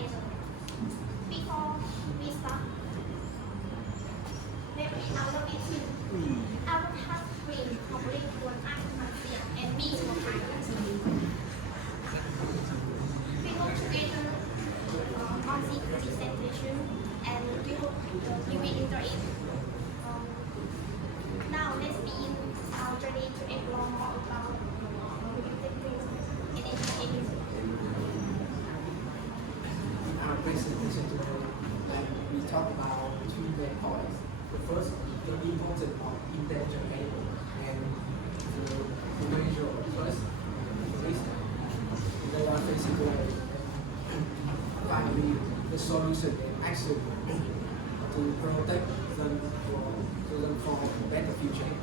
Before we start, maybe our meeting, our task will complete one atmosphere and meet for finance. We work together on the presentation and we hope you will enjoy it. Now let's begin our journey to explore more about and entertainment. Our presentation today, we talk about two main points. The first, the importance of intelligent animal, and the measure of first, they are facing today. Finally, the solution and action to protect them for a better future.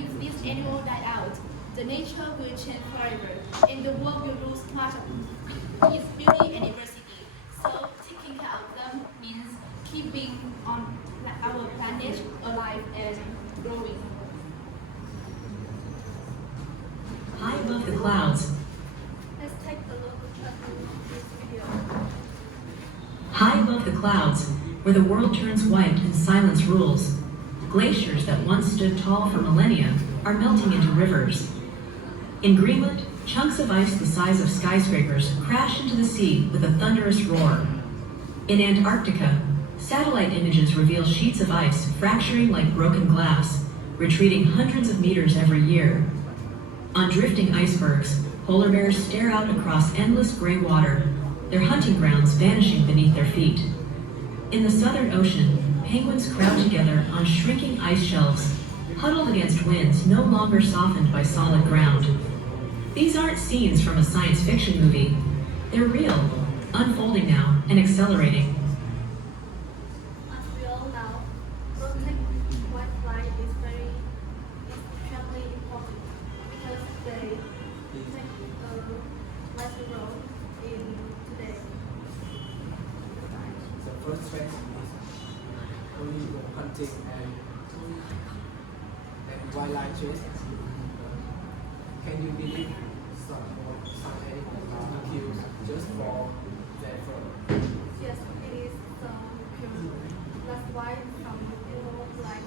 If this animal died out, the nature will change forever, and the world will lose much of its beauty and diversity. So taking care of them means keeping on our planet alive and growing. High above the clouds, Let's take a look at this video. high above the clouds, where the world turns white and silence rules, glaciers that once stood tall for millennia are melting into rivers. In Greenland, chunks of ice the size of skyscrapers crash into the sea with a thunderous roar. In Antarctica, satellite images reveal sheets of ice fracturing like broken glass, retreating hundreds of meters every year. On drifting icebergs, polar bears stare out across endless gray water, their hunting grounds vanishing beneath their feet. In the Southern Ocean, penguins crowd together on shrinking ice shelves, huddled against winds no longer softened by solid ground. These aren't scenes from a science fiction movie. They're real, unfolding now and accelerating. As we all know, protecting wildlife is extremely important because they take a vital role in today. The first threat is illegal hunting and wildlife chase. Can you believe some animals are killed just for their fur? Yes, it is pure. That's why some animals like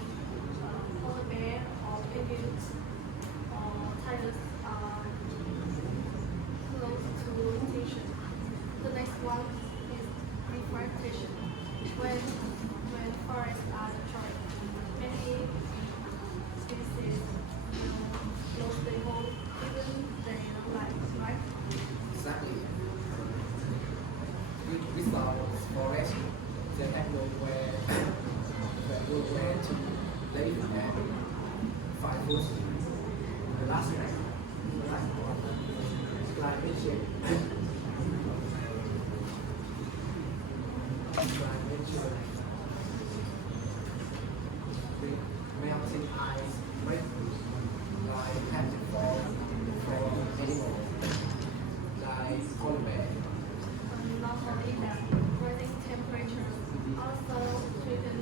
polar bear or penguins or tigers are close to extinction. The next one is deforestation. When forests are destroyed, many species lose their home, even their life, right? Exactly. Without forest, they have nowhere to live and find food. The last one, climate change. Climate change. The melting ice melt like plastic for animals like polar bear. Not only that, rising temperatures also threaten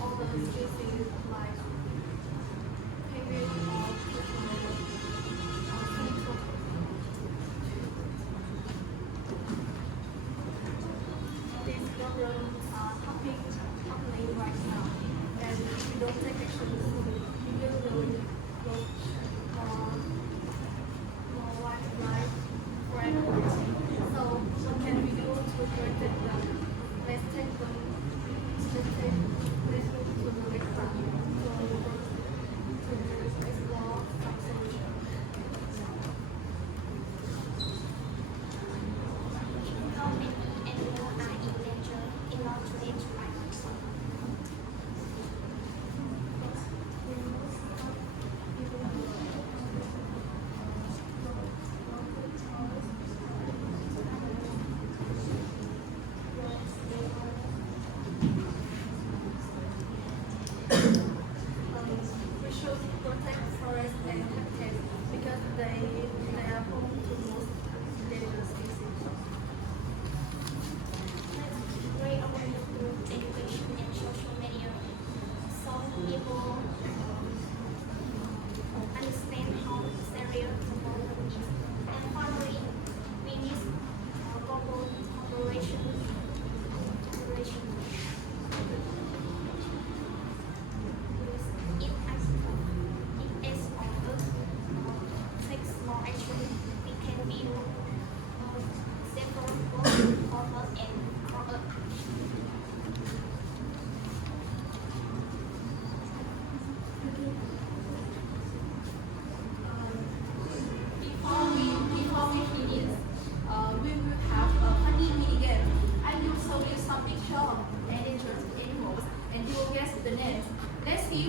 other species like penguin or sea turtle. These problems are happening right now, and if we don't take action soon, we will lose more wildlife forever. So what can we do to protect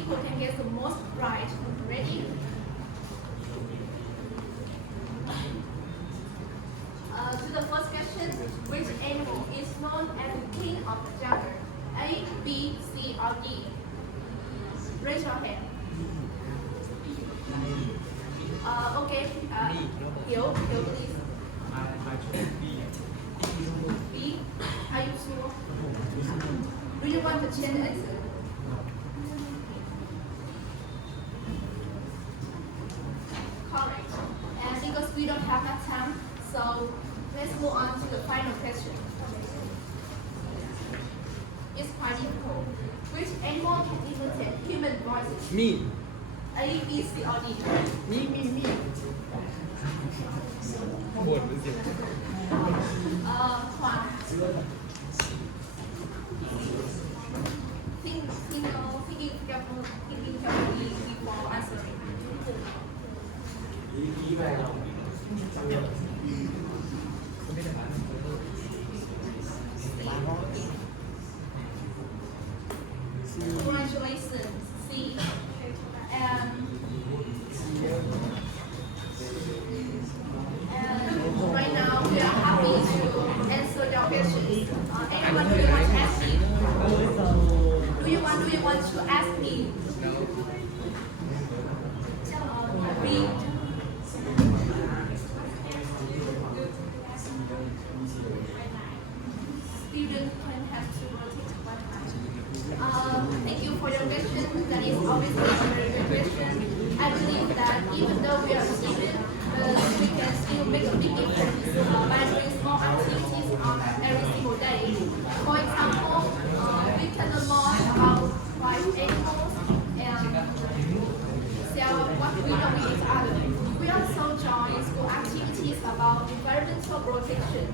who can get the most right. Ready? To the first question, which animal is known as the king of the jungle? A, B, C, or D? Raise your hand. Okay. Hiếu, please. B. Are you sure? Do you want to change answer? Correct. And because we don't have that time, so let's move on to the final question. It's quite difficult. Which animal can imitate human voices? Me. A, B, C, or D? Me. Juan. Thinking carefully before answering. Congratulations, C. And right now we are happy to answer your questions. Anyone, do you want to ask me? Do you want to ask me? Read. Student can have to rotate one time. Thank you for your question. That is obviously a very good question. I believe that even though we are students, we can still make a big difference by doing small activities on every single day. For example, we can learn more about wild animals and share what we know with each other. We also join school activities about environmental protection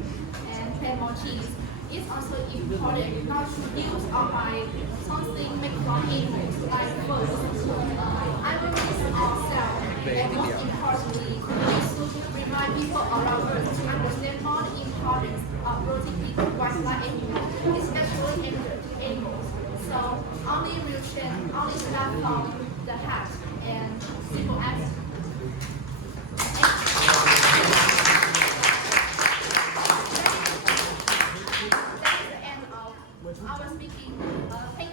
and plant more trees. It's also important not to use or buy something made from animals like birds. I will miss ourselves, and most importantly, we should remind people around us to understand more the importance of protecting wildlife animals, especially endangered animals. So only real change, only start from the heart and simple acts. Our speaking. Thank